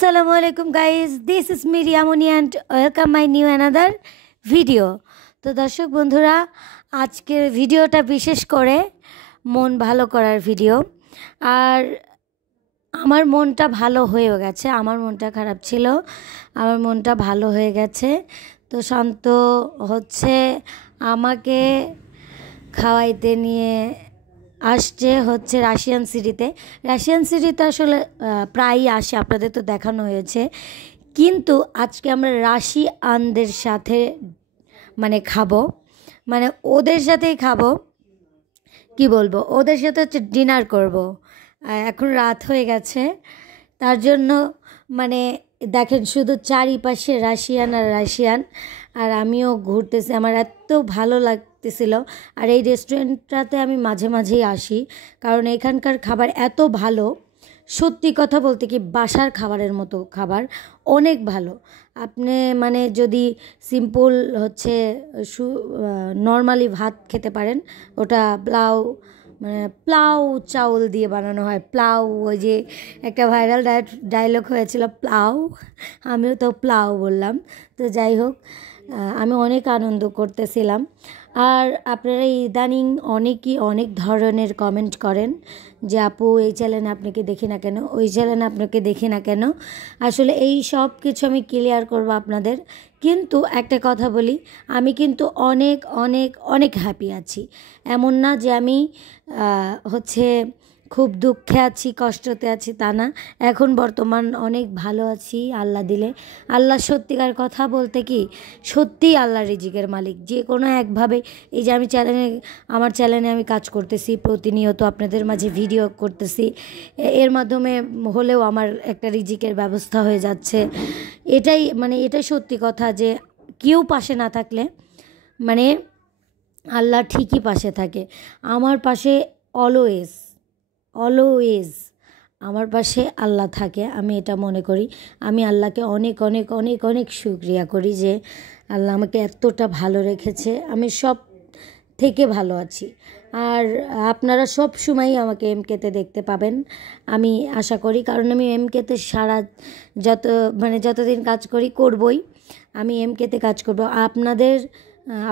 Assalamu alaikum guys, this is me Riyamoni and welcome my new another video। তো দর্শক বন্ধুরা, আজকের ভিডিওটা বিশেষ করে মন ভালো করার ভিডিও। আর আমার মনটা ভালো হয়ে গেছে, আমার মনটা খারাপ ছিল, আমার মনটা ভালো হয়ে গেছে। তো শান্ত হচ্ছে আমাকে খাওয়াইতে নিয়ে আসছে হচ্ছে রাশিয়ান সিটিতে আসলে প্রায়ই আসে, আপনাদের তো দেখানো হয়েছে। কিন্তু আজকে আমরা রাশিয়ানদের সাথে খাবো, ওদের সাথেই খাবো, কি বলবো, ওদের সাথে হচ্ছে ডিনার করব। এখন রাত হয়ে গেছে, তার জন্য দেখেন শুধু চারিপাশে রাশিয়ান আর রাশিয়ান, আর আমিও ঘুরতেছি, আমার এত ভালো লাগতেছিল। আর এই রেস্টুরেন্টটাতে আমি মাঝে মাঝেই আসি, কারণ এখানকার খাবার এত ভালো, সত্যি কথা বলতে কি বাসার খাবারের মতো খাবার, অনেক ভালো। আপনি যদি সিম্পল হচ্ছে নর্মালি ভাত খেতে পারেন, ওটা প্লাউ চাউল দিয়ে বানানো হয়। প্লাউ, ওই যে একটা ভাইরাল ডায়লগ হয়েছিল প্লাউ, আমিও তো প্লাউ বললাম। তো যাই হোক, আমি অনেক আনন্দ করতেছিলাম। আর আপনারা ইদানিং অনেক ধরনের কমেন্ট করেন যে আপু এই চ্যানেলে আপনাকে দেখি না কেন, ওই চ্যানেলে আপনাকে দেখি না কেন। আসলে এই সব কিছু আমি ক্লিয়ার করব আপনাদের। কিন্তু একটা কথা বলি, আমি কিন্তু অনেক অনেক অনেক হ্যাপি আছি। এমন না যে আমি হচ্ছে খুব দুঃখে আছি, কষ্টতে আছি, তা না। এখন বর্তমান অনেক ভালো আছি আল্লাহ দিলে। আল্লাহ সত্যিকার কথা বলতে কি সত্যিই আল্লাহ রিজিকের মালিক। যে কোনো একভাবে এই যে আমি আমার চ্যানেলে আমি কাজ করতেছি, প্রতিনিয়ত আপনাদের মাঝে ভিডিও করতেছি, এর মাধ্যমে হলেও আমার একটা রিজিকের ব্যবস্থা হয়ে যাচ্ছে। এটাই এটাই সত্যি কথা, যে কেউ পাশে না থাকলে আল্লাহ ঠিকই পাশে থাকে। আমার পাশে অলওয়েজ আমার পাশে আল্লাহ থাকে, আমি এটা মনে করি। আমি আল্লাহকে অনেক অনেক অনেক অনেক শুকরিয়া করি যে আল্লাহ আমাকে এতটা ভালো রেখেছে, আমি সব থেকে ভালো আছি। আর আপনারা সব সময়ই আমাকে এমকেতে দেখতে পাবেন, আমি আশা করি, কারণ আমি এমকেতে যতদিন কাজ করবই, আমি এমকেতে কাজ করব।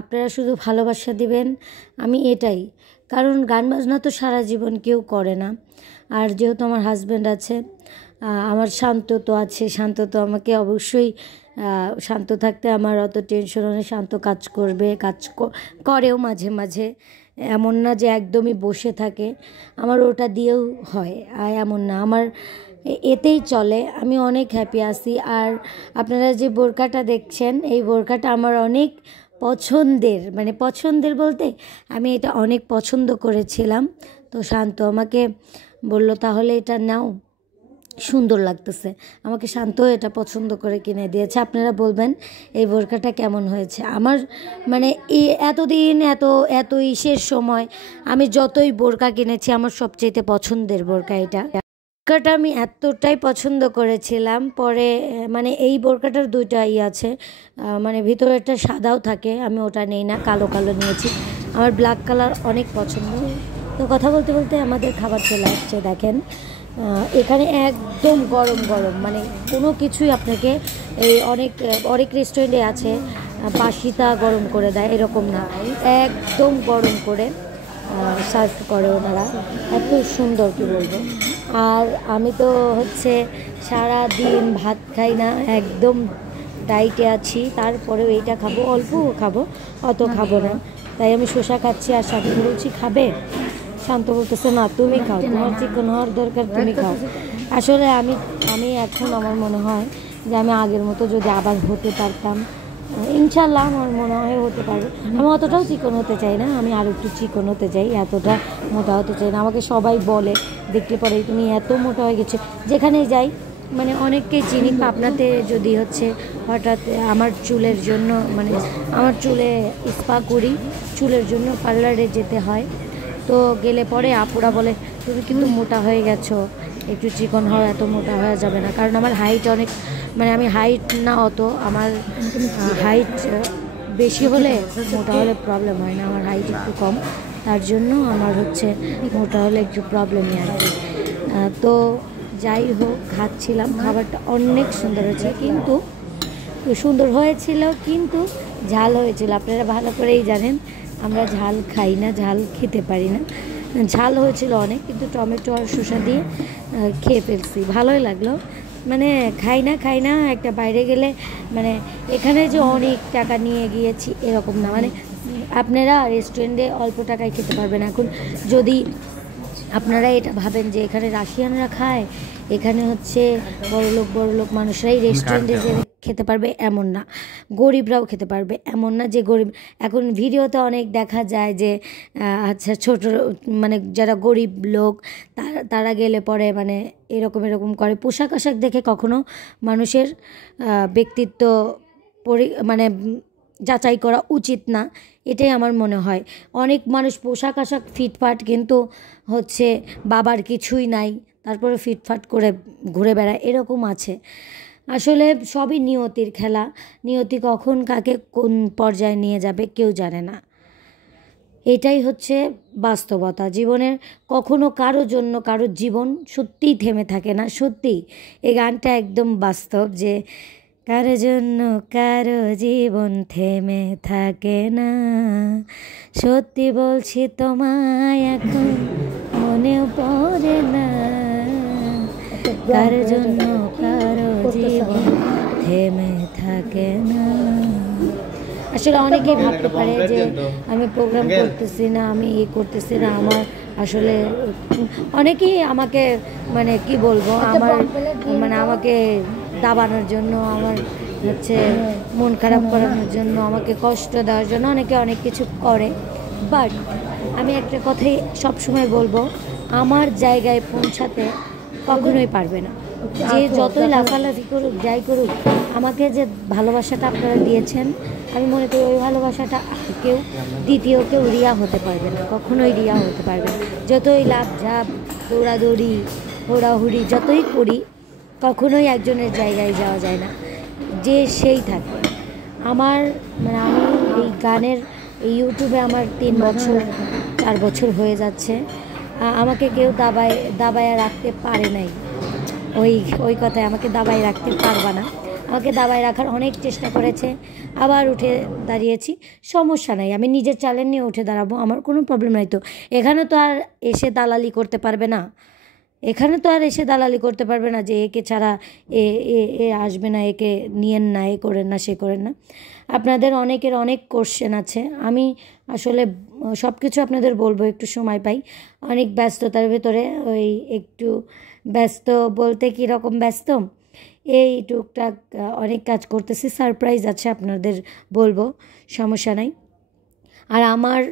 আপনারা শুধু ভালোবাসা দিবেন, আমি এটাই। কারণ গান বাজনা তো সারা জীবন কেউ করে না। আর যেহেতু আমার হাজব্যান্ড আছে, আমার শান্ত তো আছে, শান্ত তো আমাকে অবশ্যই শান্ত থাকতে আমার অত টেনশন নেই। শান্ত কাজ করেও মাঝে মাঝে, এমন না যে একদমই বসে থাকে, আমার ওটা দিয়েও হয়, আর এমন না, আমার এতেই চলে। আমি অনেক হ্যাপি আছি। আর আপনারা যে বোরকাটা দেখছেন, এই বোরকাটা আমার অনেক পছন্দের বলতে আমি এটা অনেক পছন্দ করেছিলাম। তো শান্ত আমাকে বলল তাহলে এটা নাও, সুন্দর লাগতেছে। আমাকে শান্ত এটা পছন্দ করে কিনে দিয়েছে। আপনারা বলবেন এই বোরকাটা কেমন হয়েছে। আমার এই এতদিন এত ইসের সময় আমি যতই বোরকা কিনেছি, আমার সবচেয়ে পছন্দের বোরকা এটা। বোরকাটা আমি এতটাই পছন্দ করেছিলাম, পরে এই বোরকাটার দুইটা আছে, ভিতরে একটা সাদাও থাকে, আমি ওটা নেই না, কালো নিয়েছি। আমার ব্ল্যাক কালার অনেক পছন্দ। তো কথা বলতে বলতে আমাদের খাবার চলে আসছে। দেখেন এখানে একদম গরম কোনো কিছুই আপনাকে অনেক রেস্টুরেন্টে আছে বাসিটা গরম করে দেয়, এরকম না, একদম গরম করে সার্ভ করে ওনারা, এত সুন্দর, কি বলবো। আর আমি তো হচ্ছে সারা দিন ভাত খাই না, একদম ডায়েটে আছি, তারপরেও এইটা খাবো, অল্প খাবো, অত খাবো না। তাই আমি শসা খাচ্ছি, আর সাথে বলছি খাবে, শান্ত বলতেছে না তুমি খাও, তোমার চিকন হওয়ার দরকার, তুমি খাও। আসলে আমি এখন আমার মনে হয় যে আমি আগের মতো যদি আবার হতে পারতাম, ইনশাল্লাহ আমার মনে হয় হতে পারবে। আমি অতটাও চিকন হতে চাই না, আমি আরও একটু চিকন হতে চাই, এতটা মোটা হতে চাই না। আমাকে সবাই বলে, দেখলে পরে তুমি এত মোটা হয়ে গেছো, যেখানেই যাই অনেককে চিনি। আপনাতে যদি হচ্ছে হঠাৎ আমার চুলের জন্য আমার চুলে স্পা করি, চুলের জন্য পার্লারে যেতে হয়, তো গেলে পরে আপুরা বলে তুমি কিন্তু মোটা হয়ে গেছো, একটু চিকন হওয়া, এত মোটা হওয়া যাবে না। কারণ আমার হাইট অনেক, আমি হাইট না অত, আমার হাইট বেশি হলে মোটা হলে প্রবলেম হয় না, আমার হাইট একটু কম, তার জন্য আমার হচ্ছে মোটা হলে একটু প্রবলেমই আর কি। তো যাই হোক খাচ্ছিলাম, খাবারটা অনেক সুন্দর হয়েছে, কিন্তু সুন্দর হয়েছিল কিন্তু ঝাল হয়েছিল। আপনারা ভালো করেই জানেন আমরা ঝাল খাই না, ঝাল খেতে পারি না। ঝাল হয়েছিল অনেক, কিন্তু টমেটো আর শসা দিয়ে খেয়ে ফেলছি, ভালোই লাগলো। মানে খাই না একটা বাইরে গেলে, মানে এখানে যে অনেক টাকা নিয়ে গিয়েছি এরকম না। মানে আপনারা রেস্টুরেন্টে অল্প টাকায় খেতে পারবেন। এখন যদি আপনারা এটা ভাবেন যে এখানে রাশিয়ানরা খায়, এখানে হচ্ছে বড়লোক মানুষরাই রেস্টুরেন্টে যে খেতে পারবে এমন না, গরিবরাও খেতে পারবে এমন না যে গরিব। এখন ভিডিওতে অনেক দেখা যায় যে আচ্ছা ছোট মানে যারা গরিব লোক তারা গেলে পরে মানে এরকম করে। পোশাক আশাক দেখে কখনো মানুষের ব্যক্তিত্ব মানে যাচাই করা উচিত না, এটাই আমার মনে হয়। অনেক মানুষ পোশাক আশাক ফিটফাট, কিন্তু হচ্ছে বাবার কিছুই নাই, তারপরে ফিটফাট করে ঘুরে বেড়ায়, এরকম আছে। আসলে সবই নিয়তির খেলা, নিয়তি কখন কাকে কোন পর্যায়ে নিয়ে যাবে কেউ জানে না। এটাই হচ্ছে বাস্তবতা জীবনের। কখনো কারো জন্য কারো জীবন সত্যিই থেমে থাকে না, সত্যিই। এই গানটা একদম বাস্তব যে কারো জন্য কারো জীবন থেমে থাকে না। সত্যি বলছি তোমায় এখন মনেও পড়ে না, কারো জন্য কারো জীবন থেমে থাকে না। আসলে অনেকেই ভাবতে পারে যে আমি প্রোগ্রাম করতেছি না, আমি করতেছি না। আমার আসলে অনেকেই আমাকে মানে কি বলবো, আমাকে দাবানোর জন্য, আমার হচ্ছে মন খারাপ করানোর জন্য, আমাকে কষ্ট দেওয়ার জন্য অনেকে অনেক কিছু করে। বাট আমি একটা কথাই সবসময় বলবো, আমার জায়গায় পৌঁছাতে কখনোই পারবে না। যে যতই লাফালাফি করুক, যাই করুক, আমাকে যে ভালোবাসাটা আপনারা দিয়েছেন, আমি মনে করি ওই ভালোবাসাটা কেউ দ্বিতীয় কেউ রিয়া হতে পারবে না, কখনোই রিয়া হতে পারবে না। যতই লাভ ঝাপ দৌড়াদৌড়ি হুড়াহুড়ি যতই করি, কখনোই একজনের জায়গায় যাওয়া যায় না, যে সেই থাকে। আমার মানে আমি এই গানের এই ইউটিউবে আমার 4 বছর হয়ে যাচ্ছে, আমাকে কেউ দাবায় রাখতে পারে নাই। ওই কথায় আমাকে দাবায় রাখতে পারবা না। আমাকে দাবায় রাখার অনেক চেষ্টা করেছে, আবার উঠে দাঁড়িয়েছি, সমস্যা নাই। আমি নিজের চ্যালেঞ্জ নিয়ে উঠে দাঁড়াবো, আমার কোনো প্রবলেম নাই। তো এখানে তো আর এসে দালালি করতে পারবে না, যে একে ছাড়া এ আসবে না, একে নিয়েন না, এ করেন না, সে করেন না। আপনাদের অনেকের অনেক কোশ্চেন আছে, আমি আসলে সব কিছু আপনাদের বলবো একটু সময় পাই। অনেক ব্যস্ততার ভেতরে একটু ব্যস্ত বলতে কীরকম ব্যস্ত, এই টুকটাক অনেক কাজ করতেছি, সারপ্রাইজ আছে আপনাদের বলবো, সমস্যা নাই। আর আমার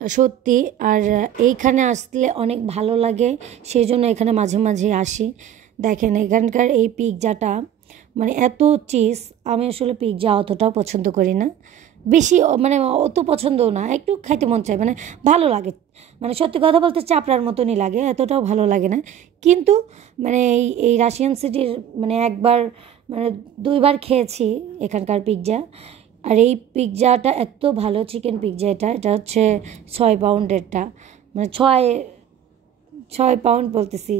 সত্যি আর এইখানে আসলে অনেক ভালো লাগে, সেই জন্য এখানে মাঝে মাঝে আসি। দেখেন এখানকার এই পিৎজাটা মানে এত চিজ, আমি আসলে পিৎজা অতটাও পছন্দ করি না, বেশি মানে অত পছন্দও না, একটু খাইতে মন চায়, মানে ভালো লাগে, মানে সত্যি কথা বলতে চাপড়ার মতনই লাগে, এতটাও ভালো লাগে না। কিন্তু মানে এই রাশিয়ান সিটির মানে একবার মানে 2বার খেয়েছি এখানকার পিৎজা। আর এই পিৎজাটা এত ভালো, চিকেন পিৎজা, এটা হচ্ছে 6 পাউন্ডেরটা, মানে 6 পাউন্ড বলতেছি,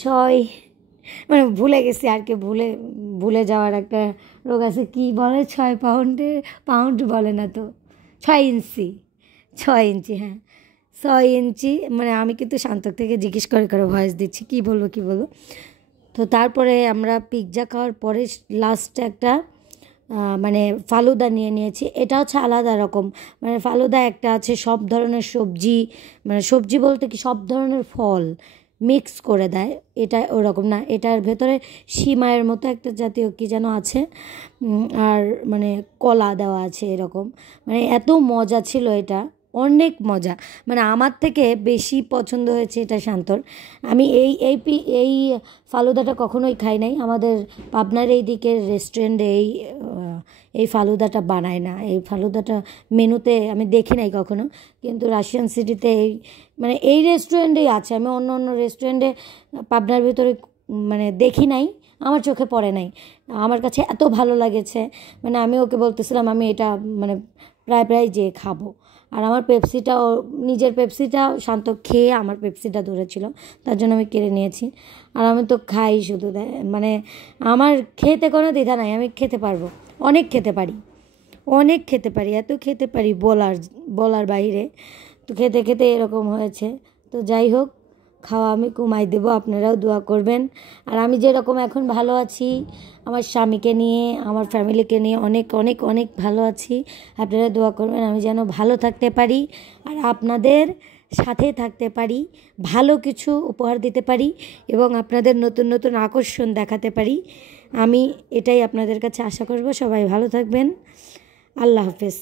6 মানে ভুলে গেছি আর কি, ভুলে যাওয়ার একটা রোগ আছে। কি বলে 6 পাউন্ডে, পাউন্ড বলে না তো, 6 ইঞ্চি, 6 ইঞ্চি, হ্যাঁ 6 ইঞ্চি। মানে আমি কিন্তু শান্তক থেকে জিজ্ঞেস করে ভয়েস দিচ্ছি কী বলবো। তো তারপরে আমরা পিৎজা খাওয়ার পরে লাস্টে একটা মানে ফালুদা নিয়েছি। এটা হচ্ছে আলাদা রকম, মানে ফালুদা একটা আছে সব ধরনের সবজি, মানে সবজি বলতে কি সব ধরনের ফল মিক্স করে দেয়, এটা ওরকম না, এটার ভেতরে সিমাইয়ের মতো একটা জাতীয় কী যেন আছে, আর মানে কলা দেওয়া আছে এরকম। মানে এত মজা ছিল এটা, অনেক মজা, মানে আমার থেকে বেশি পছন্দ হয়েছে এটা শান্তর। আমি এই ফালুদাটা কখনোই খাই নাই, আমাদের পাবনার এই দিকের রেস্টুরেন্টে এই ফালুদাটা বানায় না, এই ফালুদাটা মেনুতে আমি দেখি নাই কখনো, কিন্তু রাশিয়ান সিটিতে মানে এই রেস্টুরেন্টেই আছে। আমি অন্য রেস্টুরেন্টে পাবনার ভিতরে মানে দেখি নাই, আমার চোখে পড়ে নাই, আমার কাছে এত ভালো লাগেছে, মানে আমি ওকে বলতেছিলাম আমি এটা মানে প্রায় যেয়ে খাবো। আর আমার পেপসিটাও, নিজের পেপসিটা শান্ত খেয়ে আমার পেপসিটা ধরেছিল, তার জন্য আমি কেড়ে নিয়েছি। আর আমি তো খাই শুধু, মানে আমার খেতে কোনো দ্বিধা নাই, আমি খেতে পারবো, অনেক খেতে পারি, অনেক খেতে পারি, এত খেতে পারি বলার বাইরে। তো খেতে খেতে এরকম হয়েছে। তো যাই হোক, খাওয়া আমি কমাই দেবো, আপনারাও দোয়া করবেন। আর আমি যেরকম এখন ভালো আছি, আমার স্বামীকে নিয়ে, আমার ফ্যামিলিকে নিয়ে অনেক অনেক অনেক ভালো আছি। আপনারা দোয়া করবেন আমি যেন ভালো থাকতে পারি আর আপনাদের সাথে থাকতে পারি, ভালো কিছু উপহার দিতে পারি এবং আপনাদের নতুন নতুন আকর্ষণ দেখাতে পারি। আমি এটাই আপনাদের কাছে আশা করব। সবাই ভালো থাকবেন। আল্লাহ হাফেজ।